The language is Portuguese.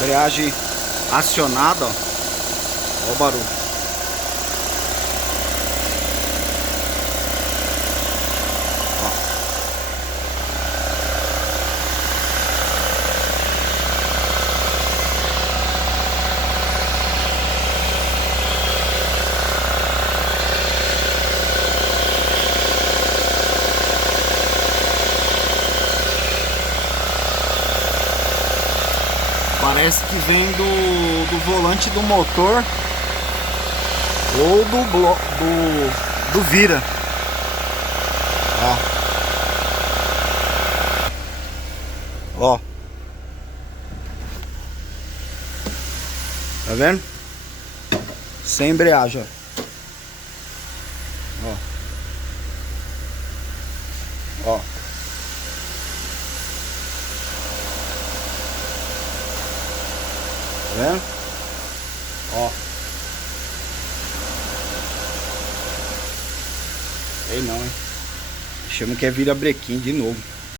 Embreagem acionada, ó. Ó o barulho. Parece que vem do volante do motor ou do vira. Ó. Ó. Tá vendo? Sem embreagem, ó. Ó. Ó. Tá vendo? Ó. Sei não, hein? Chama que é vira brequim de novo.